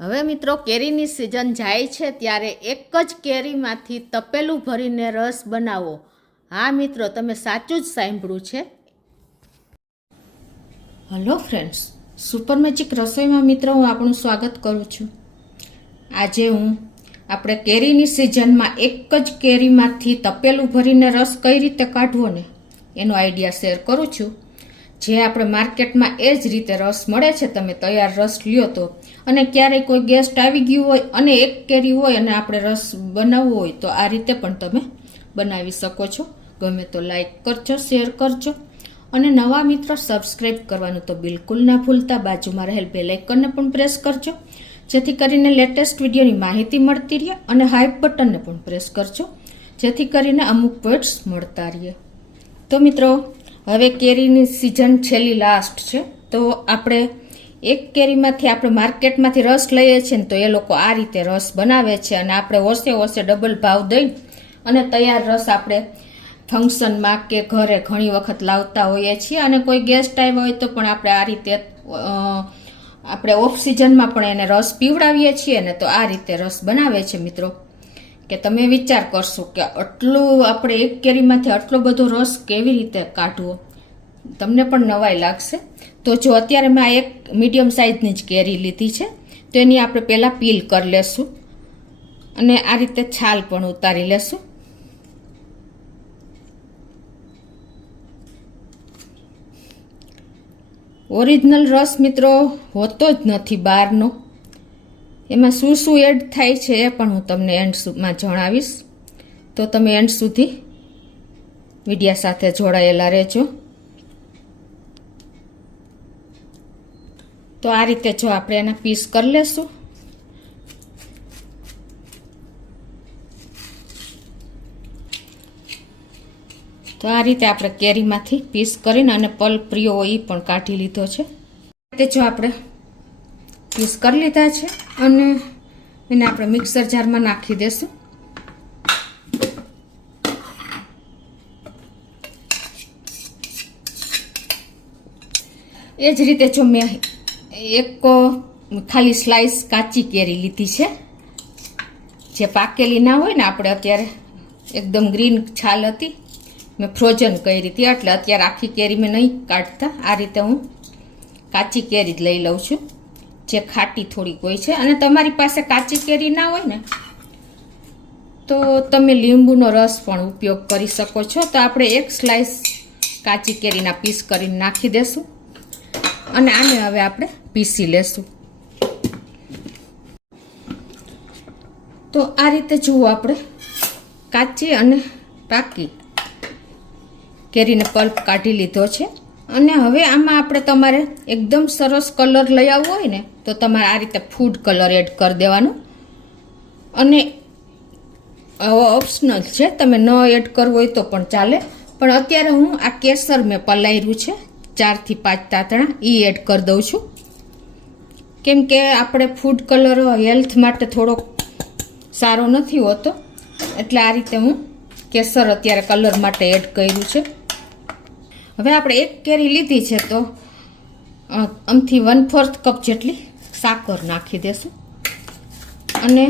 હવે મિત્રો કેરીની સિઝન જાય છે ત્યારે એક જ કેરીમાંથી તપેલું ભરીને રસ બનાવો. હા મિત્રો, તમે સાચું જ સાંભળ્યું છે. હેલો ફ્રેન્ડ્સ, સુપર મેજિક રસોઈમાં મિત્રો હું આપણું સ્વાગત કરું છું. આજે હું આપણે કેરીની સિઝનમાં એક જ કેરીમાંથી તપેલું ભરીને રસ કઈ રીતે કાઢવો ને એનો આઈડિયા શેર કરું છું. જે આપણે માર્કેટમાં એ જ રીતે રસ મળે છે. તમે તૈયાર રસ લ્યો તો, અને ક્યારેય કોઈ ગેસ્ટ આવી ગયું હોય અને એક કેરી હોય અને આપણે રસ બનાવવો હોય તો આ રીતે પણ તમે બનાવી શકો છો. ગમે તો લાઈક કરજો, શેર કરજો, અને નવા મિત્રો સબસ્ક્રાઈબ કરવાનું તો બિલકુલ ના ભૂલતા. બાજુમાં રહેલ બેલ આઇકનને પણ પ્રેસ કરજો, જેથી કરીને લેટેસ્ટ વિડીયોની માહિતી મળતી રહે, અને હાઈપ બટનને પણ પ્રેસ કરજો, જેથી કરીને અમુક પોઈન્ટ્સ મળતા રહે. તો મિત્રો, હવે કેરીની સિઝન છેલ્લી લાસ્ટ છે, તો આપણે એક કેરીમાંથી આપણે માર્કેટમાંથી રસ લઈએ છીએ ને તો એ લોકો આ રીતે રસ બનાવે છે, અને આપણે ઓસે ડબલ ભાવ દઈ અને તૈયાર રસ આપણે ફંક્શનમાં કે ઘરે ઘણી વખત લાવતા હોઈએ છીએ. અને કોઈ ગેસ્ટ આવ્યા હોય તો પણ આપણે આ રીતે આપણે ઓફ સિઝનમાં પણ એને રસ પીવડાવીએ છીએ ને તો આ રીતે રસ બનાવે છે. મિત્રો, કે તમે વિચાર કરશો કે આટલું આપણે એક કેરીમાંથી આટલો બધો રસ કેવી રીતે કાઢવો, તમને પણ નવાઈ લાગશે. તો જો અત્યારે મેં આ એક મીડિયમ સાઇઝની જ કેરી લીધી છે, તો એની આપણે પહેલાં પીલ કરી લેશું અને આ રીતે છાલ પણ ઉતારી લેશું. ઓરિજિનલ રસ મિત્રો હોતો જ નથી બહારનો. એમાં શું શું એડ થાય છે એ પણ હું તમને એન્ડમાં જણાવીશ, તો તમે એન્ડ સુધી વિડીયા સાથે જોડાયેલા રહેજો. તો આ રીતે જો આપણે એના પીસ કરી લેશું. તો આ રીતે આપણે કેરીમાંથી પીસ કરીને અને પલ્પ પ્રિયો હોય એ પણ કાઢી લીધો છે. તે જો આપણે પીસ કરી લીધા છે અને એને આપણે મિક્સર જારમાં નાખી દેશું. એ જ રીતે જો મેં એક ખાલી સ્લાઇસ કાચી કેરી લીધી છે, જે પાકેલી ના હોય ને, આપણે અત્યારે એકદમ ગ્રીન છાલ હતી, મેં ફ્રોઝન કરી હતી, એટલે અત્યારે આખી કેરી મેં નહીં કાઢતા. આ રીતે હું કાચી કેરી જ લઈ લઉં છું, જે ખાટી થોડીક હોય છે. અને તમારી પાસે કાચી કેરી ના હોય ને તો તમે લીંબુનો રસ પણ ઉપયોગ કરી શકો છો. તો આપણે એક સ્લાઇસ કાચી કેરીના પીસ કરીને નાખી દેશું અને આને હવે આપણે પીસી લેશું. તો આ રીતે જુઓ, આપણે કાચી અને પાકી કેરીને પલ્પ કાઢી લીધો છે. અને હવે આમાં આપણે તમારે એકદમ સરસ કલર લઈ આવવો હોય ને તો તમારે આ રીતે ફૂડ કલર એડ કરી દેવાનો. અને ઓપ્શનલ છે, તમે ન એડ કરવો હોય તો પણ ચાલે, પણ અત્યારે હું આ કેસર મેં પલાળ્યું છે 4 થી 5 તાતણા, એ એડ કરી દઉં છું. કેમ કે આપણે ફૂડ કલર હેલ્થ માટે થોડોક સારો નથી હોતો, એટલે આ રીતે હું કેસર અત્યારે કલર માટે એડ કર્યું છે. હવે આપણે એક કેરી લીધી છે તો આમથી 1/4 કપ જેટલી સાકર નાખી દેશું, અને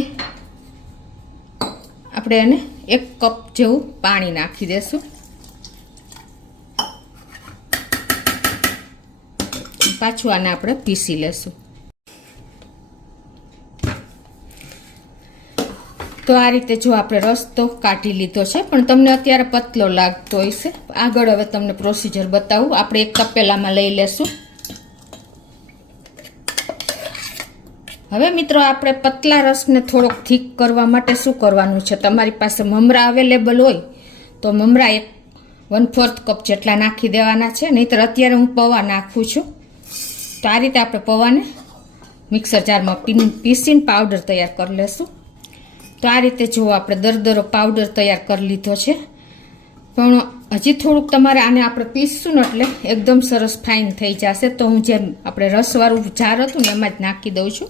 આપણે એને 1 કપ જેવું પાણી નાખી દેશું. પાછું આને આપણે પીસી લેશું. તો આ રીતે જો આપણે રસ તો કાઢી લીધો છે, પણ તમને અત્યારે પતલો લાગતો હશે. આગળ હવે તમને પ્રોસીજર બતાવું. આપણે એક તપેલામાં લઈ લેશું. હવે મિત્રો, આપણે પતલા રસને થોડોક થીક કરવા માટે શું કરવાનું છે, તમારી પાસે મમરા અવેલેબલ હોય તો મમરા 1/4 કપ જેટલા નાખી દેવાના છે. નહીંતર અત્યારે હું પૌવા નાખું છું. તો આ રીતે આપણે પૌવાને મિક્સર જારમાં પીસીને પાવડર તૈયાર કરી લેશું. તો આ રીતે જો આપણે દરદરો પાવડર તૈયાર કરી લીધો છે, પણ હજી થોડુંક તમારે આને આપણે પીસશું ને એટલે એકદમ સરસ ફાઇન થઈ જશે. તો હું જેમ આપણે રસવાળું જાર હતું ને એમાં જ નાખી દઉં છું,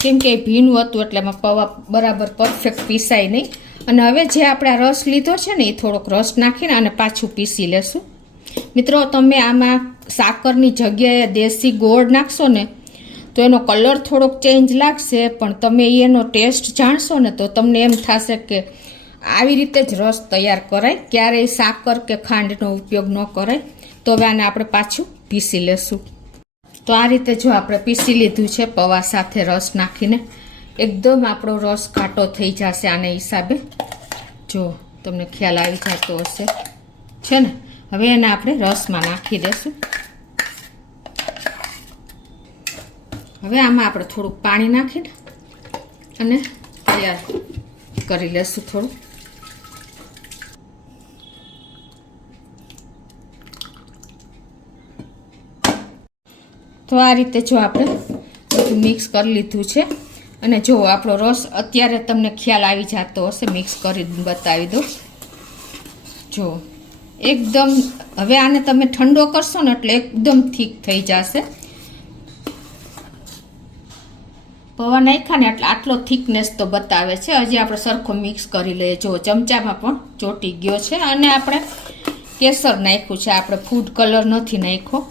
કેમ કે ભીનું હતું એટલે એમાં પૌવા બરાબર પરફેક્ટ પીસાય નહીં. અને હવે જે આપણે આ રસ લીધો છે ને એ થોડોક રસ નાખીને અને પાછું પીસી લેશું. મિત્રો, તમે આમાં સાકરની જગ્યાએ દેશી ગોળ નાખશો ને તો એનો કલર થોડોક ચેન્જ લાગશે, પણ તમે એનો ટેસ્ટ જાણશો ને તો તમને એમ થશે કે આવી રીતે જ રસ તૈયાર કરાય, ક્યારેય સાકર કે ખાંડનો ઉપયોગ ન કરાય. તો હવે આને આપણે પાછું પીસી લેશું. તો આ રીતે જો આપણે પીસી લીધું છે પૌવા સાથે રસ નાખીને, એકદમ આપણો રસ ઘાટો થઈ જશે આને હિસાબે. જો તમને ખ્યાલ આવી જતો હશે છે ને. હવે એને આપણે રસમાં નાખી દેશું. હવે આમાં આપણે થોડુંક પાણી નાખીને અને તૈયાર કરી લેશું થોડું. તો આ રીતે જો આપણે બધું મિક્સ કરી લીધું છે. અને જો આપણો રસ અત્યારે તમને ખ્યાલ આવી જતો હશે, મિક્સ કરી બતાવી દો. જો એકદમ, હવે આને તમે ઠંડો કરશો ને એટલે એકદમ થીક થઈ જશે. પૌવા નાખ્યા ને એટલે આટલો થિકનેસ તો બતાવે છે. હજી આપણે સરખો મિક્સ કરી લઈએ. જો ચમચામાં પણ ચોટી ગયો છે. અને આપણે કેસર નાખ્યું છે, આપણે ફૂડ કલર નથી નાખ્યો.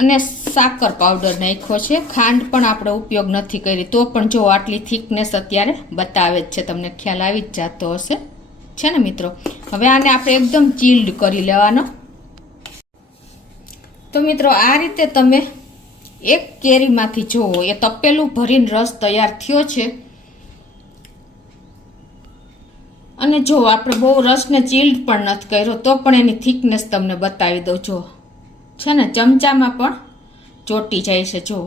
અને સાકર પાવડર નાખ્યો છે. ખાંડ પણ આપણે ઉપયોગ નથી કરી, તો પણ જો આટલી થિકનેસ અત્યારે બતાવે જ છે. તમને ખ્યાલ આવી જ જતો હશે છે ને મિત્રો. હવે આને આપણે એકદમ ચીલ્ડ કરી લેવાનો. તો મિત્રો આ રીતે તમે એક કેરીમાંથી જુઓ, એ તપેલું ભરીને રસ તૈયાર થયો છે. અને જો આપણે બહુ રસને ચીલ્ડ પણ નથી કર્યો, તો પણ એની થિકનેસ તમને બતાવી દઉં. જો છે ને, ચમચામાં પણ ચોટી જાય છે. જો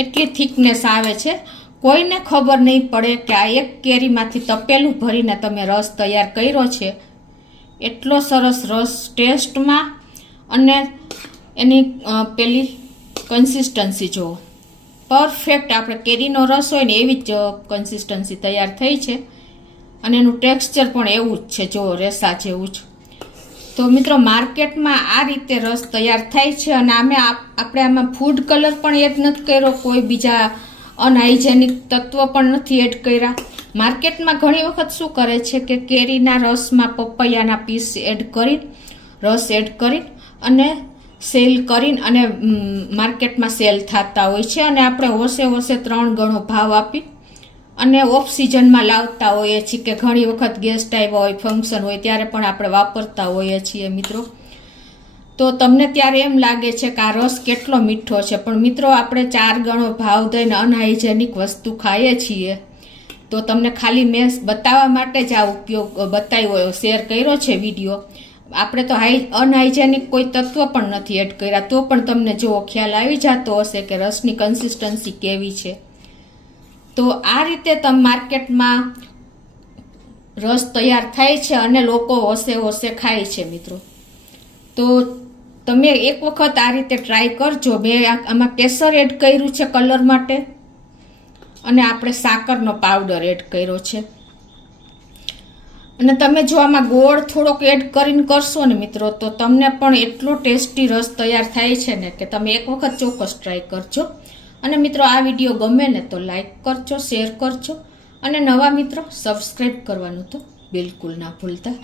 એટલી થિકનેસ આવે છે. કોઈને ખબર નહીં પડે કે આ એક કેરીમાંથી તપેલું ભરીને તમે રસ તૈયાર કર્યો છે. એટલો સરસ રસ ટેસ્ટમાં અને એની પેલી કન્સિસ્ટન્સી જુઓ, પરફેક્ટ આપણે કેરીનો રસ હોય ને એવી જ કન્સિસ્ટન્સી તૈયાર થઈ છે. અને એનું ટેક્સચર પણ એવું જ છે, જો રેસા જેવું જ. તો મિત્રો માર્કેટમાં આ રીતે રસ તૈયાર થાય છે. અને આપણે આમાં ફૂડ કલર પણ એડ નથી કર્યો, કોઈ બીજા અનહાઇજેનિક તત્વ પણ નથી એડ કર્યા. માર્કેટમાં ઘણી વખત શું કરે છે કે કેરીના રસમાં પપૈયાના પીસ એડ કરી, રસ એડ કરી અને સેલ કરીને અને માર્કેટમાં સેલ થતા હોય છે. અને આપણે હોશે 3 ગણો ભાવ આપી અને ઓફ સિઝનમાં લાવતા હોઈએ છીએ, કે ઘણી વખત ગેસ્ટ આવ્યા હોય, ફંક્શન હોય ત્યારે પણ આપણે વાપરતા હોઈએ છીએ મિત્રો. તો તમને ત્યારે એમ લાગે છે કે આ રસ કેટલો મીઠો છે, પણ મિત્રો આપણે 4 ગણો ભાવ દઈને અનહાઇજેનિક વસ્તુ ખાઈએ છીએ. તો તમને ખાલી મેં બતાવવા માટે જ આ ઉપયોગ બતાવ્યો, શેર કર્યો છે વિડીયો. આપણે તો અનહાઇજેનિક કોઈ તત્વ પણ નથી એડ કર્યા, તો પણ તમને જો ખ્યાલ આવી જતો હશે કે રસની કન્સિસ્ટન્સી કેવી છે. તો આ રીતે તમે માર્કેટમાં રસ તૈયાર થાય છે અને લોકો હોશે ખાય છે મિત્રો. તો તમે એક વખત આ રીતે ટ્રાય કરજો. મેં આમાં કેસર એડ કર્યું છે કલર માટે, અને આપણે સાકરનો પાવડર એડ કર્યો છે. અને તમે જો આમાં ગોળ થોડોક એડ કરીને કરશો ને મિત્રો, તો તમને પણ એટલો ટેસ્ટી રસ તૈયાર થાય છે ને કે તમે એક વખત ચોક્કસ ટ્રાય કરજો. અને મિત્રો આ વિડીયો ગમે ને તો લાઈક કરજો, શેર કરજો, અને નવા મિત્રો સબસ્ક્રાઈબ કરવાનું તો બિલકુલ ના ભૂલતા.